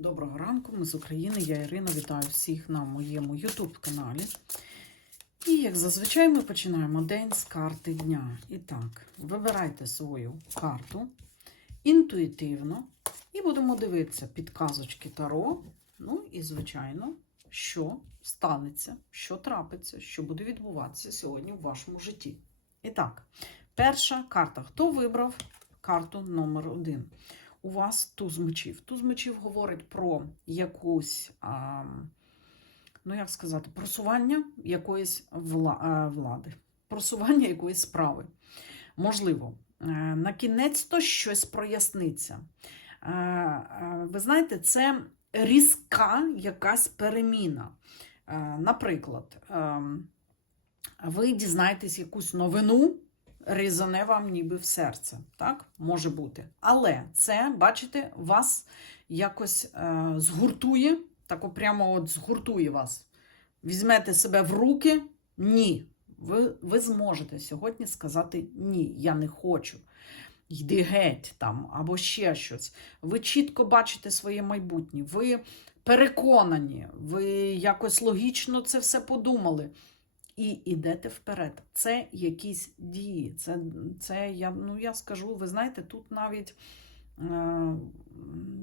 Доброго ранку, ми з України. Я Ірина. Вітаю всіх на моєму YouTube каналі. І, як зазвичай, ми починаємо день з карти дня. І так, вибирайте свою карту інтуїтивно і будемо дивитися підказочки Таро. Ну і, звичайно, що станеться, що трапиться, що буде відбуватися сьогодні в вашому житті. І так, перша карта. Хто вибрав карту номер один? У вас туз мечів. Туз мечів говорить про якусь, а, ну як сказати, просування якоїсь вла- влади, просування якоїсь справи. Можливо, е, на кінець то щось проясниться. Е, е, Ви знаєте, це різка якась переміна. Наприклад, ем, ви дізнаєтесь якусь новину, різане вам ніби в серце. Так? Може бути. Але це, бачите, вас якось е, згуртує, так прямо от згуртує вас. Візьмете себе в руки, ні. Ви, ви зможете сьогодні сказати ні, я не хочу. Йди геть там, або ще щось. Ви чітко бачите своє майбутнє, ви переконані, ви якось логічно це все подумали і йдете вперед. Це якісь дії. Це, це я, ну, я скажу, ви знаєте, тут навіть, е,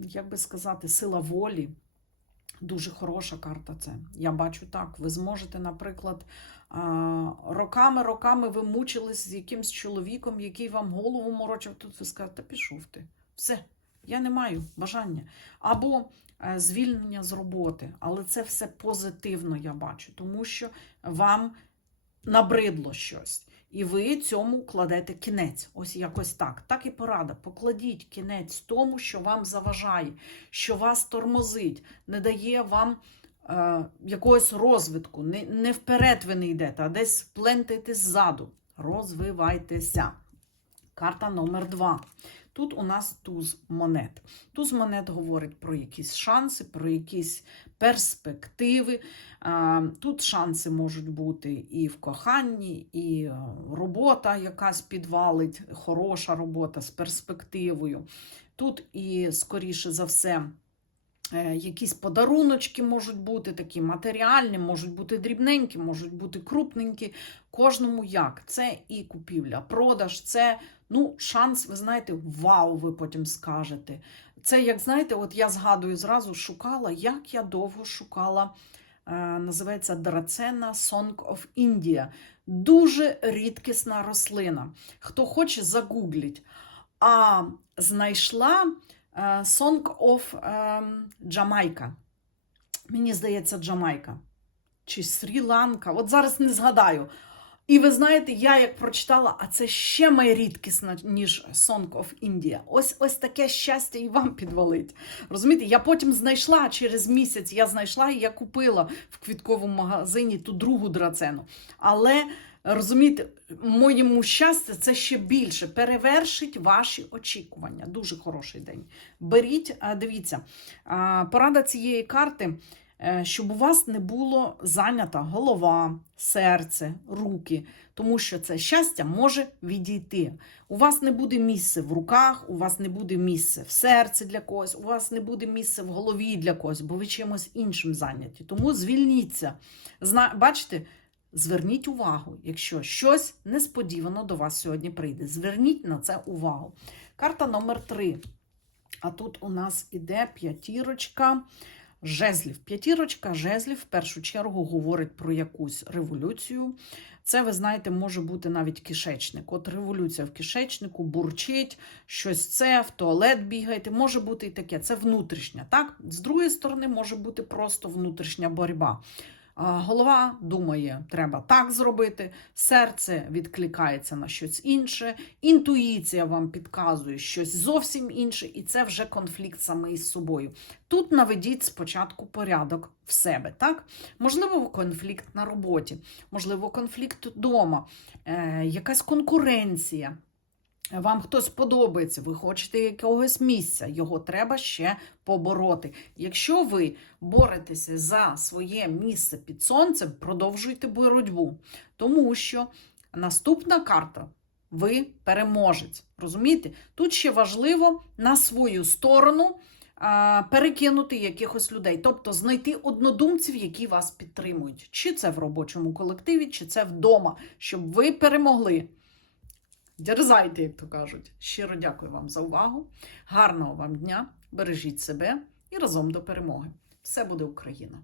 як би сказати, сила волі. Дуже хороша карта це. Я бачу так. Ви зможете, наприклад, роками-роками ви мучились з якимсь чоловіком, який вам голову морочив. Тут ви скажете, пішов ти. Все, я не маю бажання. Або е, звільнення з роботи. Але це все позитивно, я бачу, тому що вам набридло щось. І ви цьому кладете кінець. Ось якось так. Так і порада. Покладіть кінець тому, що вам заважає, що вас тормозить, не дає вам е, якогось розвитку. Не, не вперед ви не йдете, а десь плентаєтесь ззаду. Розвивайтеся. Карта номер два. Тут у нас туз монет. Туз монет говорить про якісь шанси, про якісь перспективи. Тут шанси можуть бути і в коханні, і е, робота якась підвалить, хороша робота з перспективою. Тут і, скоріше за все, якісь подаруночки можуть бути такі матеріальні, можуть бути дрібненькі, можуть бути крупненькі. Кожному як. Це і купівля, продаж, це ну, шанс, ви знаєте, вау, ви потім скажете. Це, як знаєте, от я згадую зразу, шукала, як я довго шукала, е, називається драцена Song of India. Дуже рідкісна рослина. Хто хоче, загугліть. А знайшла е, Song of е, Jamaica. Мені здається, Джамайка. Чи Срі-Ланка. От зараз не згадаю. І ви знаєте, я як прочитала, а це ще майрідкісна, ніж Song of India. Ось ось таке щастя і вам підвалить. Розумієте, я потім знайшла через місяць, я знайшла і я купила в квітковому магазині ту другу драцену. Але розумієте, моєму щастя це ще більше перевершить ваші очікування. Дуже хороший день. Беріть, дивіться, порада цієї карти. Е, щоб у вас не було зайнята голова, серце, руки, тому що це щастя може відійти. У вас не буде місця в руках, у вас не буде місця в серці для когось, у вас не буде місця в голові для когось, бо ви чимось іншим зайняті. Тому звільніться. Бачите? Зверніть увагу, якщо щось несподівано до вас сьогодні прийде. Зверніть на це увагу. Карта номер 3. А тут у нас іде п'ятірочка жезлів. П'ятірочка жезлів в першу чергу говорить про якусь революцію. Це, ви знаєте, може бути навіть кишечник. От революція в кишечнику, бурчить, щось це, в туалет бігаєте. Може бути і таке. Це внутрішня. Так? З другої сторони, може бути просто внутрішня боротьба. Голова думає, треба так зробити, серце відкликається на щось інше, інтуїція вам підказує щось зовсім інше, і це вже конфлікт саме із собою. Тут наведіть спочатку порядок в себе. так? Можливо, конфлікт на роботі, можливо, конфлікт вдома, е, якась конкуренція. Вам хтось подобається, ви хочете якогось місця, його треба ще побороти. Якщо ви боретеся за своє місце під сонцем, продовжуйте боротьбу, тому що наступна карта ви переможець. Розумієте? Тут ще важливо на свою сторону перекинути якихось людей, тобто знайти однодумців, які вас підтримують, чи це в робочому колективі, чи це вдома, щоб ви перемогли. Дерзайте, як то кажуть. Щиро дякую вам за увагу. Гарного вам дня! Бережіть себе і разом до перемоги. Все буде Україна!